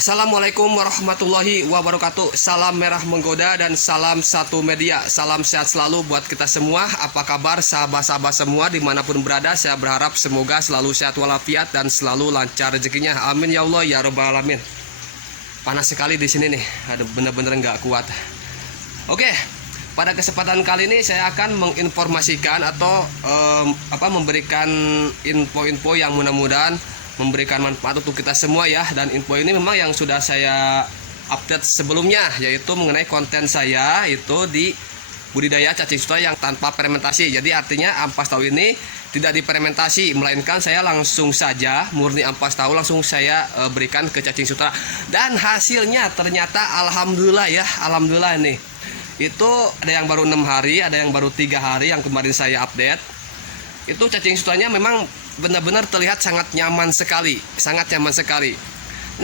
Assalamualaikum warahmatullahi wabarakatuh. Salam merah menggoda dan salam satu media. Salam sehat selalu buat kita semua. Apa kabar sahabat-sahabat semua dimanapun berada? Saya berharap semoga selalu sehat walafiat dan selalu lancar rezekinya. Amin ya Allah ya Rabbal alamin. Panas sekali di sini nih. Aduh, bener-bener nggak kuat. Oke, pada kesempatan kali ini saya akan menginformasikan atau memberikan info-info yang mudah-mudahan memberikan manfaat untuk kita semua ya. Dan info ini memang yang sudah saya update sebelumnya, yaitu mengenai konten saya itu di budidaya cacing sutra yang tanpa fermentasi. Jadi artinya ampas tahu ini tidak difermentasi, melainkan saya langsung saja murni ampas tahu langsung saya berikan ke cacing sutra. Dan hasilnya ternyata alhamdulillah ya, alhamdulillah nih. Itu ada yang baru 6 hari, ada yang baru 3 hari yang kemarin saya update. Itu cacing sutranya memang benar-benar terlihat sangat nyaman sekali, sangat nyaman sekali.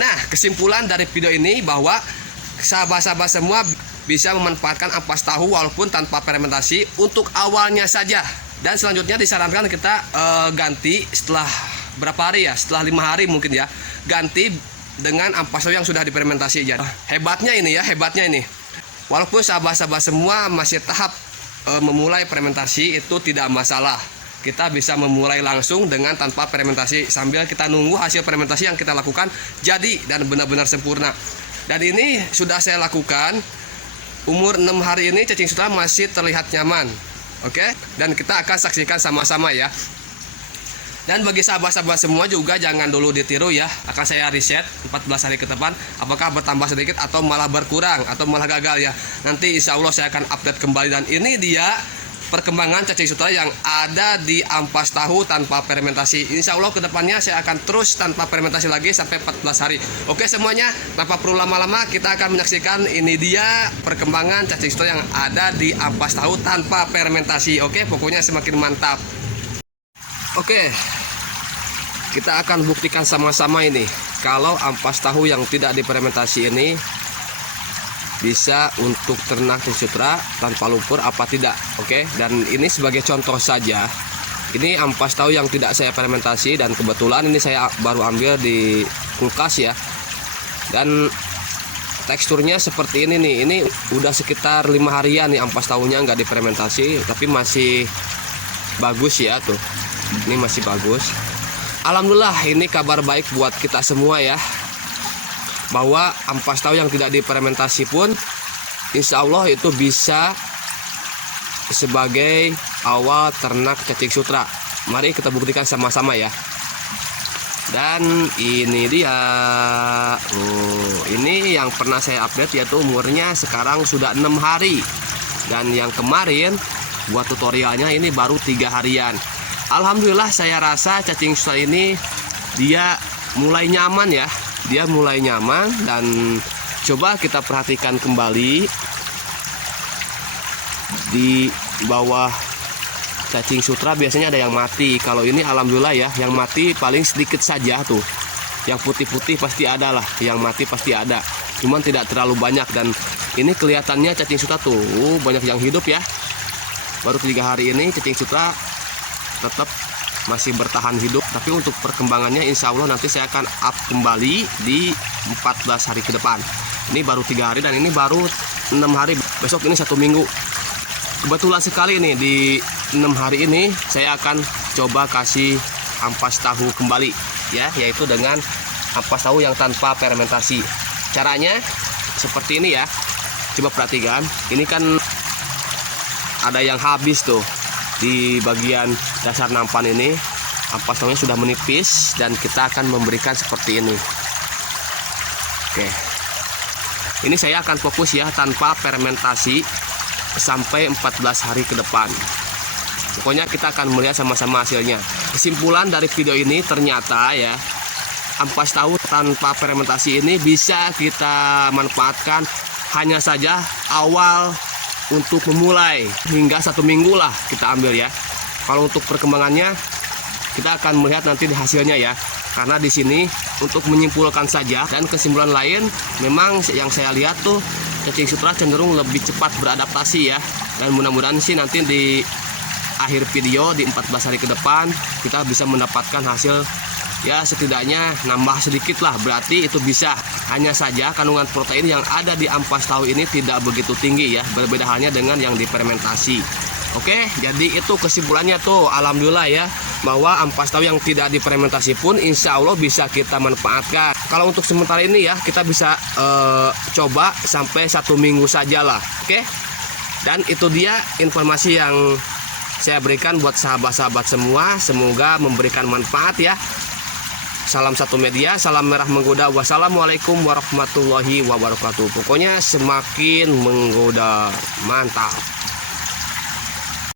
Nah, kesimpulan dari video ini bahwa sahabat-sahabat semua bisa memanfaatkan ampas tahu walaupun tanpa fermentasi untuk awalnya saja. Dan selanjutnya disarankan kita ganti setelah berapa hari ya, setelah 5 hari mungkin ya, ganti dengan ampas tahu yang sudah difermentasi aja. Hebatnya ini ya, hebatnya ini. Walaupun sahabat-sahabat semua masih tahap memulai fermentasi, itu tidak masalah. Kita bisa memulai langsung dengan tanpa fermentasi sambil kita nunggu hasil fermentasi yang kita lakukan jadi dan benar-benar sempurna. Dan ini sudah saya lakukan. Umur 6 hari ini cacing sutra masih terlihat nyaman. Oke? Dan kita akan saksikan sama-sama ya. Dan bagi sahabat-sahabat semua juga jangan dulu ditiru ya. Akan saya riset 14 hari ke depan apakah bertambah sedikit atau malah berkurang atau malah gagal ya. Nanti insya Allah saya akan update kembali. Dan ini dia perkembangan cacing sutra yang ada di ampas tahu tanpa fermentasi. Insya Allah kedepannya saya akan terus tanpa fermentasi lagi sampai 14 hari. Oke semuanya, tanpa perlu lama-lama kita akan menyaksikan ini dia perkembangan cacing sutra yang ada di ampas tahu tanpa fermentasi. Oke, pokoknya semakin mantap. Oke, kita akan buktikan sama-sama ini kalau ampas tahu yang tidak difermentasi ini bisa untuk ternak cacing sutra tanpa lumpur apa tidak. Oke, dan ini sebagai contoh saja. Ini ampas tahu yang tidak saya fermentasi dan kebetulan ini saya baru ambil di kulkas ya. Dan teksturnya seperti ini nih. Ini udah sekitar 5 harian nih ampas tahunya nggak difermentasi, tapi masih bagus ya tuh. Ini masih bagus. Alhamdulillah, ini kabar baik buat kita semua ya, bahwa ampas tahu yang tidak difermentasi pun insya Allah itu bisa sebagai awal ternak cacing sutra. Mari kita buktikan sama-sama ya. Dan ini dia. Ini yang pernah saya update, yaitu umurnya sekarang sudah 6 hari. Dan yang kemarin buat tutorialnya ini baru 3 harian. Alhamdulillah saya rasa cacing sutra ini dia mulai nyaman ya. Dia mulai nyaman. Dan coba kita perhatikan kembali di bawah cacing sutra biasanya ada yang mati. Kalau ini alhamdulillah ya, yang mati paling sedikit saja tuh. Yang putih-putih pasti ada lah, yang mati pasti ada, cuman tidak terlalu banyak. Dan ini kelihatannya cacing sutra tuh banyak yang hidup ya. Baru 3 hari ini cacing sutra tetap masih bertahan hidup. Tapi untuk perkembangannya insya Allah nanti saya akan up kembali di 14 hari ke depan. Ini baru 3 hari dan ini baru 6 hari. Besok ini 1 minggu. Kebetulan sekali nih di 6 hari ini saya akan coba kasih ampas tahu kembali ya, yaitu dengan ampas tahu yang tanpa fermentasi. Caranya seperti ini ya. Coba perhatikan. Ini kan ada yang habis tuh di bagian dasar nampan ini. Ampas tahunya sudah menipis dan kita akan memberikan seperti ini. Oke, ini saya akan fokus ya tanpa fermentasi sampai 14 hari ke depan. Pokoknya kita akan melihat sama-sama hasilnya. Kesimpulan dari video ini ternyata ya, ampas tahu tanpa fermentasi ini bisa kita manfaatkan hanya saja awal untuk memulai, hingga 1 minggu lah kita ambil ya. Kalau untuk perkembangannya kita akan melihat nanti di hasilnya ya. Karena di sini untuk menyimpulkan saja, dan kesimpulan lain memang yang saya lihat tuh cacing sutra cenderung lebih cepat beradaptasi ya. Dan mudah-mudahan sih nanti di akhir video di 14 hari ke depan kita bisa mendapatkan hasil ya, setidaknya nambah sedikit lah, berarti itu bisa Hanya saja kandungan protein yang ada di ampas tahu ini tidak begitu tinggi ya, berbeda halnya dengan yang difermentasi. Oke, jadi itu kesimpulannya tuh, alhamdulillah ya, bahwa ampas tahu yang tidak difermentasi pun insya Allah bisa kita manfaatkan. Kalau untuk sementara ini ya, kita bisa coba sampai 1 minggu saja lah. Oke, dan itu dia informasi yang saya berikan buat sahabat-sahabat semua. Semoga memberikan manfaat ya. Salam satu media, salam merah menggoda. Wassalamualaikum warahmatullahi wabarakatuh. Pokoknya semakin menggoda, mantap.